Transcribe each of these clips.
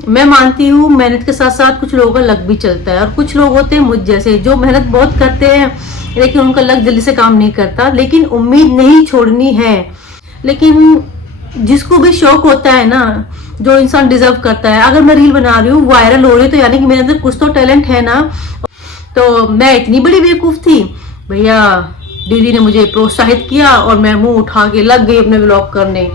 मैं मानती हूँ मेहनत के साथ साथ कुछ लोगों का लक भी चलता है, और कुछ लोग होते हैं मुझ जैसे जो मेहनत बहुत करते हैं लेकिन उनका लक जल्दी से काम नहीं करता। लेकिन उम्मीद नहीं छोड़नी है। लेकिन जिसको भी शौक होता है ना, जो इंसान डिजर्व करता है, अगर मैं रील बना रही हूँ वायरल हो रही है तो यानी कि मेरे अंदर कुछ तो टैलेंट है ना। तो मैं इतनी बड़ी बेवकूफ थी भैया, दीदी ने मुझे प्रोत्साहित किया और मैं मुंह उठा के लग गई अपने व्लॉग करने।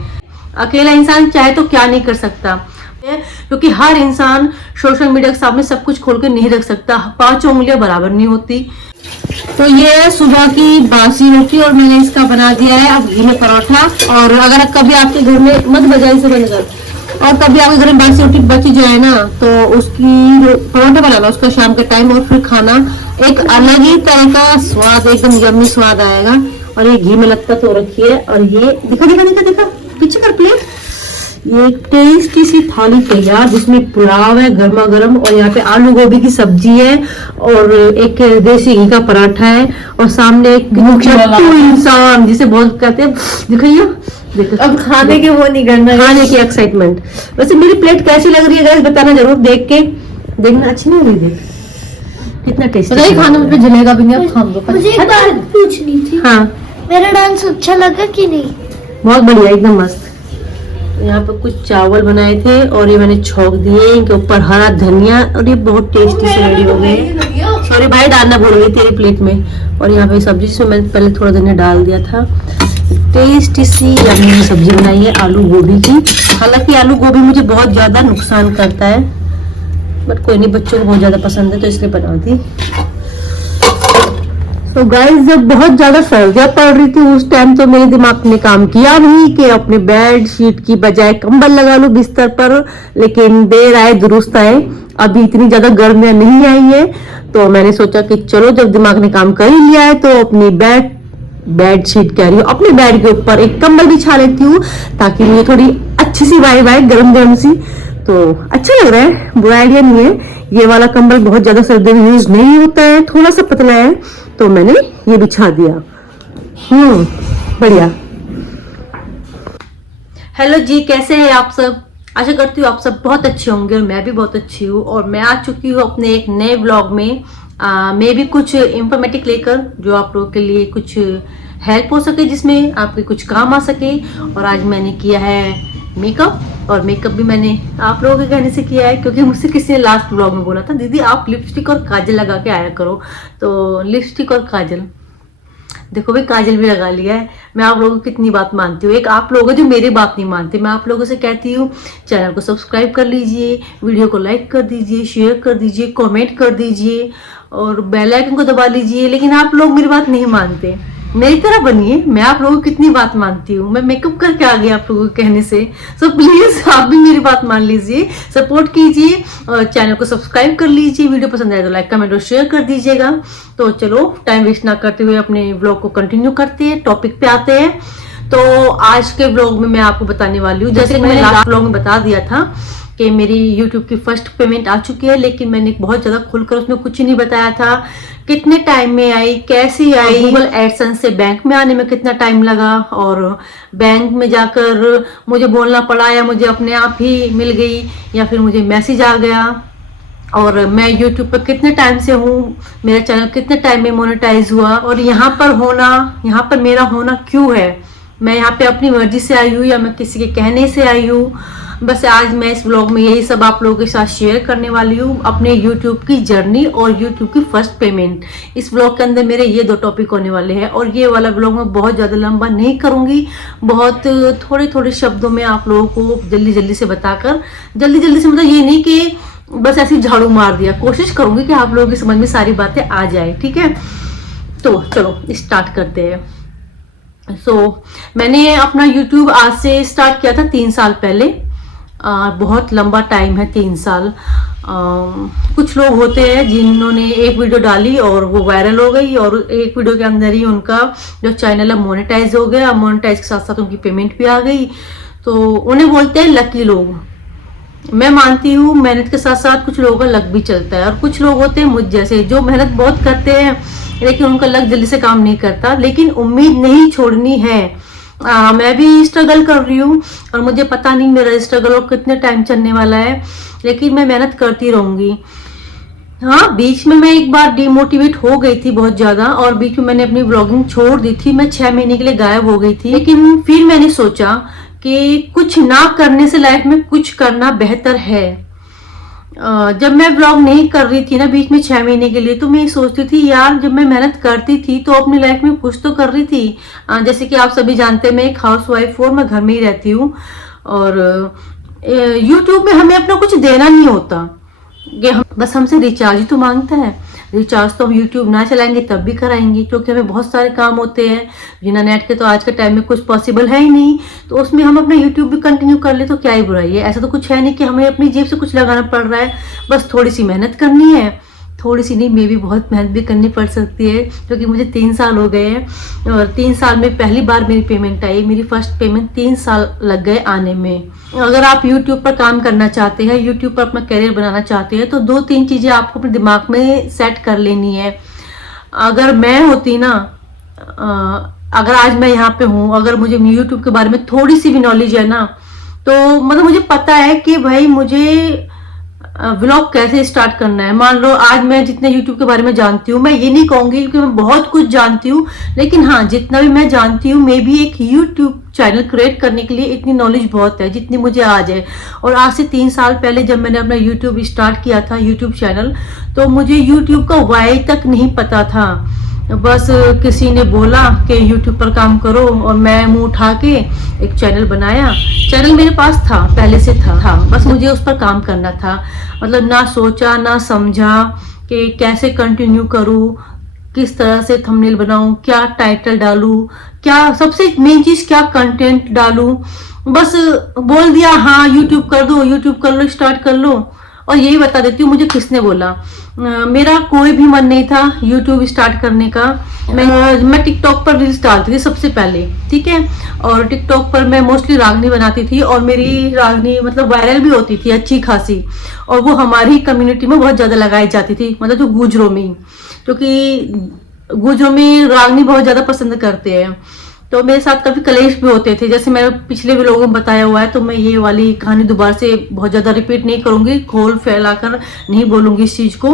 अकेला इंसान चाहे तो क्या नहीं कर सकता, क्योंकि हर इंसान सोशल मीडिया के सामने सब कुछ खोल के नहीं रख सकता, 5 उंगलियां बराबर नहीं होती। तो ये है सुबह की बासी रोटी और मैंने इसका बना दिया है अब घी में पराठा। और अगर कभी आपके घर में मत बजाई से बनकर, और कभी आपके घर में बासी रोटी बची जाए ना तो उसकी पराठा बनाना उसका शाम के टाइम, और फिर खाना एक अलग ही तरह का स्वाद, एकदम यम्मी स्वाद आएगा। और ये घी में लगता तो रखी है। और ये दिखा दिखा दिखा दिखा पीछे कर प्लेट, ये टेस्टी सी थाली तैयार जिसमें पुलाव है गर्मा गर्म, और यहाँ पे आलू गोभी की सब्जी है, और एक देसी घी का पराठा है, और सामने एक इंसान जिसे बहुत कहते हैं, दिखाइए देखो अब खाने के वो नहीं करना, खाने की एक्साइटमेंट। वैसे मेरी प्लेट कैसी लग रही है गाइस बताना जरूर, देख के देखना। अच्छी नहीं लग रही? देख कितना टेस्टी है, खाने में जलेगा भी नहीं। खा दो। मुझे एक बात पूछनी थी। हाँ, मेरा डांस अच्छा लगा कि नहीं? बहुत बढ़िया, एकदम मस्त। यहाँ पर कुछ चावल बनाए थे और ये मैंने छौंक दिए, इनके ऊपर हरा धनिया, और ये बहुत टेस्टी से रेडी हो गए। सॉरी भाई, डालना भूल गई तेरी प्लेट में। और यहाँ पे सब्जी जिसमें मैंने पहले थोड़ा धनिया डाल दिया था। टेस्टी सी यम्मी सब्जी बनाई है आलू गोभी की। हालांकि आलू गोभी मुझे बहुत ज्यादा नुकसान करता है, बट कोई नहीं, बच्चों को बहुत ज्यादा पसंद है तो इसलिए बना दी। तो गाइस जब बहुत ज्यादा सर्दियां पड़ रही थी उस टाइम तो मेरे दिमाग ने काम किया नहीं कि अपने बेड शीट की बजाय कंबल लगा लूं बिस्तर पर। लेकिन देर आए दुरुस्त आए, अभी इतनी ज्यादा गर्मियां नहीं आई है तो मैंने सोचा कि चलो जब दिमाग ने काम कर ही लिया है तो अपनी बेड शीट कह रही हूँ, अपने बेड के ऊपर एक कंबल बिछा लेती हूँ ताकि मुझे थोड़ी अच्छी सी वाइब आए, गर्म गर्म सी। तो अच्छा लग रहा है, बुरा आइडिया नहीं है। ये वाला कंबल बहुत ज्यादा सर्दी में यूज नहीं होता है, थोड़ा सा पतला है, तो मैंने ये बिछा दिया। बढ़िया। हेलो जी, कैसे हैं आप सब? आशा करती हूँ आप सब बहुत अच्छे होंगे और मैं भी बहुत अच्छी हूँ। और मैं आ चुकी हूँ अपने एक नए व्लॉग में। मैं भी कुछ इंफॉर्मेटिव लेकर, जो आप लोगों के लिए कुछ हेल्प हो सके, जिसमें आपके कुछ काम आ सके। और आज मैंने किया है मेकअप, और मेकअप भी मैंने आप लोगों के कहने से किया है, क्योंकि मुझसे किसी ने लास्ट व्लॉग में बोला था दीदी आप लिपस्टिक और काजल लगा के आया करो। तो लिपस्टिक और काजल, देखो भाई काजल भी लगा लिया है। मैं आप लोगों की कितनी बात मानती हूँ। एक आप लोग जो मेरी बात नहीं मानते, मैं आप लोगों से कहती हूँ चैनल को सब्सक्राइब कर लीजिए, वीडियो को लाइक कर दीजिए, शेयर कर दीजिए, कमेंट कर दीजिए और बेल आइकन को दबा लीजिए। लेकिन आप लोग मेरी बात नहीं मानते। मेरी तरह बनिए, मैं आप लोगों की कितनी बात मानती हूँ। मैं मेकअप करके आ गई आप लोगों के कहने से। सो प्लीज आप भी मेरी बात मान लीजिए, सपोर्ट कीजिए और चैनल को सब्सक्राइब कर लीजिए। वीडियो पसंद आए तो लाइक कमेंट और शेयर कर दीजिएगा। तो चलो टाइम वेस्ट ना करते हुए अपने व्लॉग को कंटिन्यू करते हैं, टॉपिक पे आते हैं। तो आज के व्लॉग में मैं आपको बताने वाली हूँ, जैसे मैंने लास्ट व्लॉग में बता दिया था कि मेरी YouTube की फर्स्ट पेमेंट आ चुकी है, लेकिन मैंने बहुत ज्यादा खुलकर उसमें कुछ नहीं बताया था। कितने टाइम में आई, कैसी आई, गूगल एडसेंस से बैंक में आने में कितना टाइम लगा, और बैंक में जाकर मुझे बोलना पड़ा या मुझे अपने आप ही मिल गई, या फिर मुझे मैसेज आ गया, और मैं YouTube पर कितने टाइम से हूँ, मेरा चैनल कितने टाइम में मोनेटाइज हुआ, और यहाँ पर मेरा होना क्यों है। मैं यहाँ पे अपनी मर्जी से आई हूँ या मैं किसी के कहने से आई हूँ। बस आज मैं इस व्लॉग में यही सब आप लोगों के साथ शेयर करने वाली हूँ, अपने YouTube की जर्नी और YouTube की फर्स्ट पेमेंट। इस व्लॉग के अंदर मेरे ये 2 टॉपिक होने वाले हैं, और ये वाला व्लॉग मैं बहुत ज़्यादा लंबा नहीं करूँगी, बहुत थोड़े थोड़े शब्दों में आप लोगों को जल्दी जल्दी से बताकर, जल्दी से मतलब ये नहीं कि बस ऐसे झाड़ू मार दिया, कोशिश करूँगी कि आप लोगों की समझ में सारी बातें आ जाए। ठीक है, तो चलो स्टार्ट करते हैं। मैंने अपना YouTube आज से स्टार्ट किया था 3 साल पहले। बहुत लंबा टाइम है 3 साल। कुछ लोग होते हैं जिन्होंने एक वीडियो डाली और वो वायरल हो गई, और एक वीडियो के अंदर ही उनका जो चैनल है मोनेटाइज हो गया, मोनेटाइज के साथ साथ उनकी पेमेंट भी आ गई। तो उन्हें बोलते हैं लकी लोग। मैं मानती हूँ मेहनत के साथ साथ कुछ लोगों का लक भी चलता है, और कुछ लोग होते हैं मुझ जैसे जो मेहनत बहुत करते हैं लेकिन उनका लक जल्दी से काम नहीं करता। लेकिन उम्मीद नहीं छोड़नी है। मैं भी स्ट्रगल कर रही हूँ और मुझे पता नहीं मेरा स्ट्रगल और कितने टाइम चलने वाला है, लेकिन मैं मेहनत करती रहूंगी। हाँ, बीच में मैं एक बार डिमोटिवेट हो गई थी बहुत ज्यादा, और बीच में मैंने अपनी व्लॉगिंग छोड़ दी थी। मैं 6 महीने के लिए गायब हो गई थी, लेकिन फिर मैंने सोचा कि कुछ ना करने से लाइफ में कुछ करना बेहतर है। जब मैं व्लॉग नहीं कर रही थी ना बीच में 6 महीने के लिए, तो मैं ये सोचती थी यार, जब मैं मेहनत करती थी तो अपनी लाइफ में कुछ तो कर रही थी। जैसे कि आप सभी जानते हैं, मैं एक हाउस वाइफ हूँ और मैं घर में ही रहती हूँ, और यूट्यूब में हमें अपना कुछ देना नहीं होता, ये हम बस हमसे रिचार्ज ही तो मांगता है। रिचार्ज तो हम यूट्यूब ना चलाएंगे तब भी कराएंगे, क्योंकि हमें बहुत सारे काम होते हैं बिना नेट के, तो आज के टाइम में कुछ पॉसिबल है ही नहीं। तो उसमें हम अपना यूट्यूब भी कंटिन्यू कर ले तो क्या ही बुराई है। ऐसा तो कुछ है नहीं कि हमें अपनी जेब से कुछ लगाना पड़ रहा है, बस थोड़ी सी मेहनत करनी है। थोड़ी सी नहीं, मे भी बहुत मेहनत भी करनी पड़ सकती है, क्योंकि मुझे 3 साल हो गए हैं और 3 साल में पहली बार मेरी पेमेंट आई। मेरी फर्स्ट पेमेंट 3 साल लग गए आने में। अगर आप यूट्यूब पर काम करना चाहते हैं, यूट्यूब पर अपना करियर बनाना चाहते हैं, तो 2-3 चीजें आपको अपने दिमाग में सेट कर लेनी है। अगर मैं होती ना, अगर आज मैं यहाँ पे हूँ, अगर मुझे यूट्यूब के बारे में थोड़ी सी भी नॉलेज है ना, तो मतलब मुझे पता है कि भाई मुझे व्लॉग कैसे स्टार्ट करना है। मान लो आज मैं जितने यूट्यूब के बारे में जानती हूँ, मैं ये नहीं कहूंगी कि मैं बहुत कुछ जानती हूँ, लेकिन हाँ, जितना भी मैं जानती हूँ, मे भी एक यूट्यूब चैनल क्रिएट करने के लिए इतनी नॉलेज बहुत है जितनी मुझे आज है। और आज से 3 साल पहले जब मैंने अपना यूट्यूब स्टार्ट किया था, यूट्यूब चैनल, तो मुझे यूट्यूब का वाई तक नहीं पता था। बस किसी ने बोला कि यूट्यूब पर काम करो, और मैं मुंह उठा के एक चैनल बनाया। चैनल मेरे पास था, पहले से था, बस मुझे उस पर काम करना था। मतलब ना सोचा ना समझा कि कैसे कंटिन्यू करूँ, किस तरह से थंबनेल बनाऊं, क्या टाइटल डालूं, क्या सबसे मेन चीज क्या कंटेंट डालूं। बस बोल दिया हाँ यूट्यूब कर दो, यूट्यूब कर लो, स्टार्ट कर लो। और यही बता देती हूँ मुझे किसने बोला। मेरा कोई भी मन नहीं था यूट्यूब स्टार्ट करने का। मैं टिकटॉक पर रील्स डालती थी सबसे पहले, ठीक है, और टिकटॉक पर मैं मोस्टली रागनी बनाती थी, और मेरी रागनी मतलब वायरल भी होती थी अच्छी खासी, और वो हमारी कम्युनिटी में बहुत ज्यादा लगाई जाती थी, मतलब जो गुजरों में, क्योंकि गुजरों में रागनी बहुत ज्यादा पसंद करते हैं। तो मेरे साथ काफी कलेश भी होते थे, जैसे मैं पिछले भी लोगों में बताया हुआ है, तो मैं ये वाली कहानी दोबारा से बहुत ज्यादा रिपीट नहीं करूंगी, खोल फैलाकर नहीं बोलूंगी इस चीज को,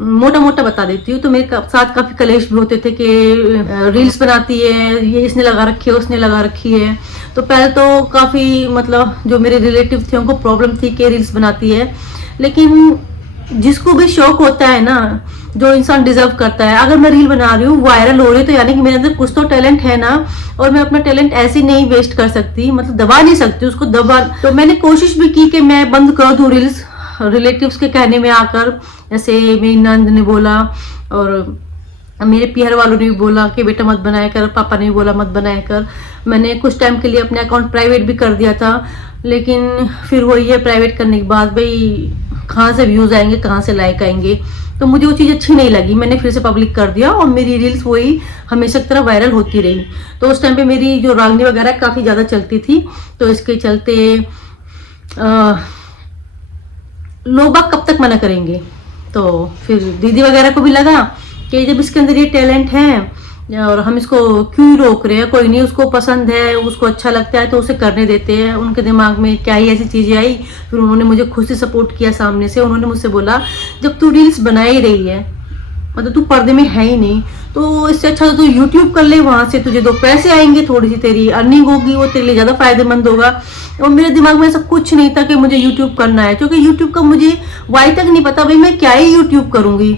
मोटा मोटा बता देती हूँ। तो मेरे साथ काफी कलेश भी होते थे कि रील्स बनाती है, ये इसने लगा रखी है, उसने लगा रखी है। तो पहले तो काफी मतलब जो मेरे रिलेटिव थे उनको प्रॉब्लम थी कि रील्स बनाती है, लेकिन जिसको भी शौक होता है ना, जो इंसान डिजर्व करता है, अगर मैं रील बना रही हूँ, वायरल हो रही है, तो यानी कि मेरे अंदर कुछ तो टैलेंट है ना, और मैं अपना टैलेंट ऐसे नहीं वेस्ट कर सकती, मतलब दबा नहीं सकती उसको दबा। तो मैंने कोशिश भी की कि मैं बंद कर दूं रील्स, रिलेटिव्स के कहने में आकर, जैसे मेरी नंद ने बोला और मेरे पीहर वालों ने भी बोला कि बेटा मत बनाया कर, पापा ने भी बोला मत बनाया कर। मैंने कुछ टाइम के लिए अपने अकाउंट प्राइवेट भी कर दिया था, लेकिन फिर वही है, प्राइवेट करने के बाद भाई कहाँ से व्यूज आएंगे, कहाँ से लाइक आएंगे, तो मुझे वो चीज़ अच्छी नहीं लगी। मैंने फिर से पब्लिक कर दिया, और मेरी रील्स वही हमेशा की तरह वायरल होती रही। तो उस टाइम पे मेरी जो रागनी वगैरह काफ़ी ज़्यादा चलती थी, तो इसके चलते लोग बाग कब तक मना करेंगे। तो फिर दीदी वगैरह को भी लगा कि जब इसके अंदर ये टैलेंट है और हम इसको क्यों रोक रहे हैं, कोई नहीं, उसको पसंद है, उसको अच्छा लगता है तो उसे करने देते हैं। उनके दिमाग में क्या ही ऐसी चीजें आई, फिर उन्होंने मुझे खुद से सपोर्ट किया सामने से। उन्होंने मुझसे बोला जब तू रील्स बना ही रही है, मतलब तू पर्दे में है ही नहीं, तो इससे अच्छा तो तू यूट्यूब कर ले, वहां से तुझे 2 पैसे आएंगे, थोड़ी सी तेरी अर्निंग होगी, वो तेरे लिए ज्यादा फायदेमंद होगा। और मेरे दिमाग में ऐसा कुछ नहीं था कि मुझे यूट्यूब करना है, क्योंकि यूट्यूब का मुझे वाई तक नहीं पता, भाई मैं क्या ही यूट्यूब करूंगी।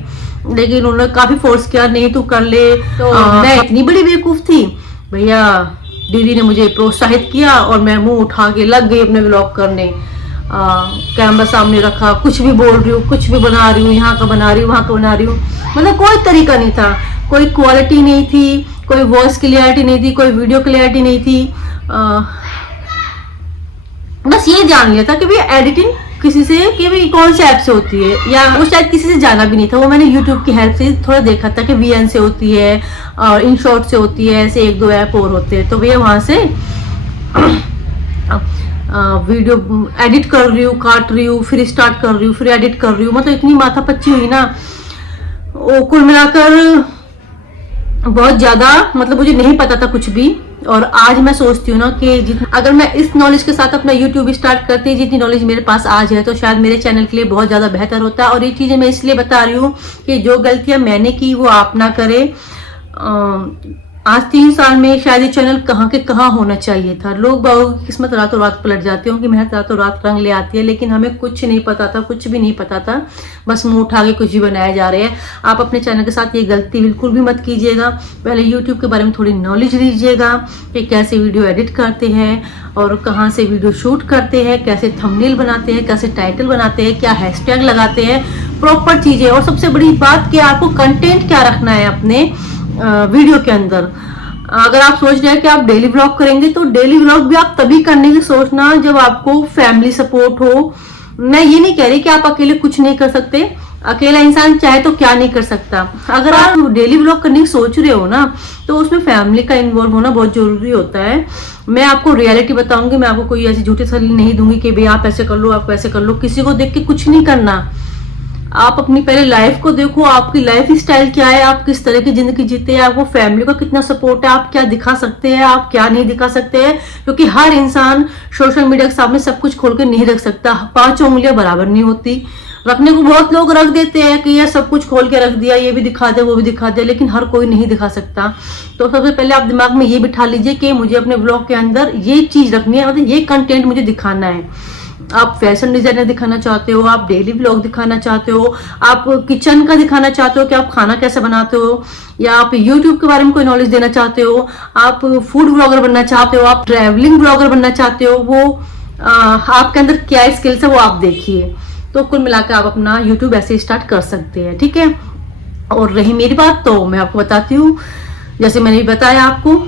लेकिन उन्होंने काफी फोर्स किया, नहीं तू कर ले। तो मैं इतनी बड़ी बेवकूफ थी भैया, दीदी ने मुझे प्रोत्साहित किया और मैं मुंह उठा के लग गई अपने व्लॉग करने। कैमरा सामने रखा, कुछ भी बोल रही हूँ, कुछ भी बना रही हूँ, यहाँ का बना रही हूँ, वहाँ का बना रही हूँ, मतलब कोई तरीका नहीं था, कोई क्वालिटी नहीं थी, कोई वॉइस क्लियरिटी नहीं थी, कोई वीडियो क्लियरिटी नहीं थी। बस ये जान लिया था कि भाई एडिटिंग किसी से कि भाई कौन से ऐप से होती है, या वो शायद किसी से जाना भी नहीं था, वो मैंने यूट्यूब की हेल्प से थोड़ा देखा था कि VN से होती है और InShot से होती है, ऐसे 1-2 ऐप और होते हैं। तो भैया वहां से वीडियो एडिट कर रही हूँ, काट रही हूँ, फिर स्टार्ट कर रही हूँ, फिर एडिट कर रही हूँ, मतलब इतनी माथा पच्ची हुई ना, वो कुल मिलाकर बहुत ज्यादा, मतलब मुझे नहीं पता था कुछ भी और आज मैं सोचती हूँ ना कि अगर मैं इस नॉलेज के साथ अपना यूट्यूब स्टार्ट करती, जितनी नॉलेज मेरे पास आज है, तो शायद मेरे चैनल के लिए बहुत ज़्यादा बेहतर होता। और ये चीज़ें मैं इसलिए बता रही हूँ कि जो गलतियाँ मैंने की वो आप ना करें। आज 3 साल में शायद ये चैनल कहाँ के कहाँ होना चाहिए था। लोग बाबू की किस्मत रातों रात पलट जाती है, उनकी मेहनत रातों रात रंग ले आती है, लेकिन हमें कुछ नहीं पता था, कुछ भी नहीं पता था, बस मुंह उठा के कुछ भी बनाया जा रहे हैं। आप अपने चैनल के साथ ये गलती बिल्कुल भी मत कीजिएगा। पहले यूट्यूब के बारे में थोड़ी नॉलेज लीजिएगा कि कैसे वीडियो एडिट करते हैं और कहाँ से वीडियो शूट करते हैं, कैसे थंबनेल बनाते हैं, कैसे टाइटल बनाते हैं, क्या हैशटैग लगाते हैं, प्रॉपर चीज़ें। और सबसे बड़ी बात कि आपको कंटेंट क्या रखना है अपने वीडियो के अंदर। अगर आप सोच रहे हैं कि आप डेली व्लॉग करेंगे, तो डेली व्लॉग भी आप तभी करने की सोचना जब आपको फैमिली सपोर्ट हो। मैं ये नहीं कह रही कि आप अकेले कुछ नहीं कर सकते, अकेला इंसान चाहे तो क्या नहीं कर सकता। अगर आप डेली व्लॉग करने की सोच रहे हो ना, तो उसमें फैमिली का इन्वॉल्व होना बहुत जरूरी होता है। मैं आपको रियलिटी बताऊंगी, मैं आपको कोई ऐसी झूठी सलाह नहीं दूंगी कि भाई आप ऐसे कर लो, आप वैसे कर लो। किसी को देख के कुछ नहीं करना। आप अपनी पहले लाइफ को देखो, आपकी लाइफ स्टाइल क्या है, आप किस तरह की जिंदगी जीते हैं, आपको फैमिली का कितना सपोर्ट है, आप क्या दिखा सकते हैं, आप क्या नहीं दिखा सकते हैं। क्योंकि हर इंसान सोशल मीडिया के सामने सब कुछ खोल के नहीं रख सकता। 5 उंगलियां बराबर नहीं होती। रखने को बहुत लोग रख देते हैं कि यार सब कुछ खोल के रख दिया, ये भी दिखा दे वो भी दिखा दे, लेकिन हर कोई नहीं दिखा सकता। तो सबसे पहले आप दिमाग में ये बिठा लीजिए कि मुझे अपने ब्लॉग के अंदर ये चीज रखनी है, मतलब ये कंटेंट मुझे दिखाना है। आप फैशन डिजाइनर दिखाना चाहते हो, आप डेली व्लॉग दिखाना चाहते हो, आप किचन का दिखाना चाहते हो कि आप खाना कैसे बनाते हो, या आप यूट्यूब के बारे में कोई नॉलेज देना चाहते हो, आप फूड ब्लॉगर बनना चाहते हो, आप ट्रैवलिंग ब्लॉगर बनना चाहते हो, वो आपके अंदर क्या स्किल्स है वो आप देखिए। तो कुल मिलाकर आप अपना यूट्यूब ऐसे स्टार्ट कर सकते हैं, ठीक है। और रही मेरी बात, तो मैं आपको बताती हूँ, जैसे मैंने भी बताया आपको,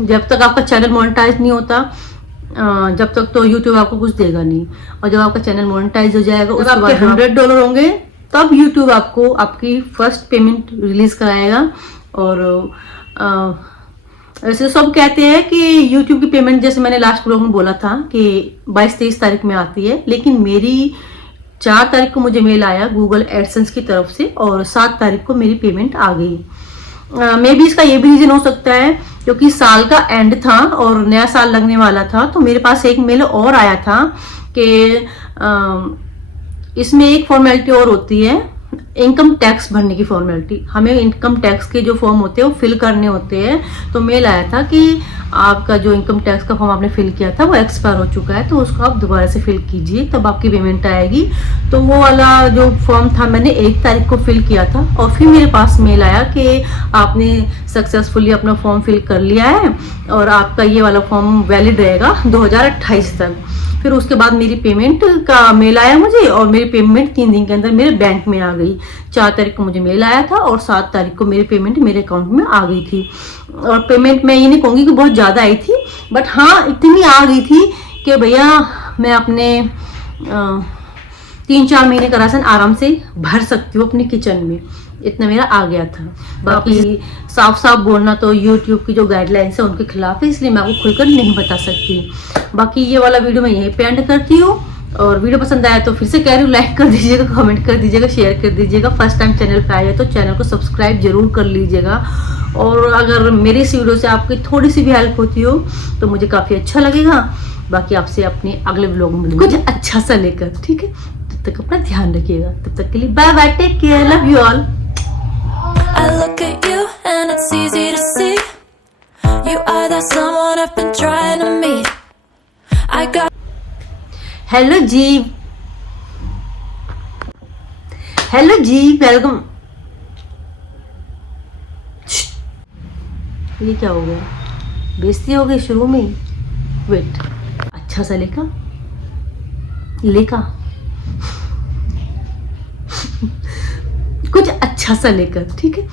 जब तक आपका चैनल मोनेटाइज नहीं होता, जब तक तो YouTube आपको कुछ देगा नहीं। और जब आपका चैनल मोनेटाइज हो जाएगा, उसके बाद $100 होंगे, तब YouTube आपको आपकी फर्स्ट पेमेंट रिलीज कराएगा। और ऐसे सब कहते हैं कि YouTube की पेमेंट, जैसे मैंने लास्ट व्लॉग में बोला था कि 22-23 तारीख में आती है, लेकिन मेरी 4 तारीख को मुझे मेल आया गूगल एडसेंस की तरफ से और 7 तारीख को मेरी पेमेंट आ गई। मे बी इसका ये भी रीजन हो सकता है क्योंकि साल का एंड था और नया साल लगने वाला था, तो मेरे पास एक मेल और आया था कि इसमें एक फॉर्मेलिटी और होती है, इनकम टैक्स भरने की फॉर्मेलिटी। हमें इनकम टैक्स के जो फॉर्म होते हैं वो फिल करने होते हैं। तो मेल आया था कि आपका जो इनकम टैक्स का फॉर्म आपने फिल किया था वो एक्सपायर हो चुका है, तो उसको आप दोबारा से फिल कीजिए, तब आपकी पेमेंट आएगी। तो वो वाला जो फॉर्म था मैंने 1 तारीख को फिल किया था, और फिर मेरे पास मेल आया कि आपने सक्सेसफुली अपना फॉर्म फिल कर लिया है और आपका ये वाला फॉर्म वैलिड रहेगा 2028 तक। फिर उसके बाद मेरी पेमेंट का मेल आया मुझे, और मेरी पेमेंट 3 दिन के अंदर मेरे बैंक में आ गई। 4 तारीख को मुझे मेल आया था और 7 तारीख को मेरी पेमेंट मेरे अकाउंट में आ गई थी। और पेमेंट मैं ये नहीं कहूँगी कि बहुत ज़्यादा आई थी, बट हाँ इतनी आ गई थी कि भैया मैं अपने 3-4 महीने का राशन आराम से भर सकती हूँ अपने किचन में, इतना मेरा आ गया था। बाकी साफ साफ बोलना तो YouTube की जो गाइडलाइंस है उनके खिलाफ है, इसलिए मैं आपको खुलकर नहीं बता सकती। बाकी ये वाला वीडियो मैं यहीं पे एंड करती हूँ, और वीडियो पसंद आया तो फिर से कह रही हूँ लाइक कर दीजिएगा, कमेंट कर दीजिएगा, शेयर कर दीजिएगा। फर्स्ट टाइम चैनल पे आए तो चैनल को सब्सक्राइब जरूर कर लीजिएगा। और अगर मेरी इस वीडियो से आपकी थोड़ी सी भी हेल्प होती हो तो मुझे काफ़ी अच्छा लगेगा। बाकी आपसे अपने अगले व्लॉग में मिलूंगी कुछ अच्छा सा लेकर, ठीक है। तब तक अपना ध्यान रखिएगा, तब तक के लिए bye bye, take care, love you all. I look at you and it's easy to see you are that someone I've been trying to meet. I got hello ji, hello ji, welcome. ये क्या हो गया, बेइज्जती हो गई शुरू में ही। वेट, अच्छा सा लेका कुछ अच्छा सा लेकर, ठीक है।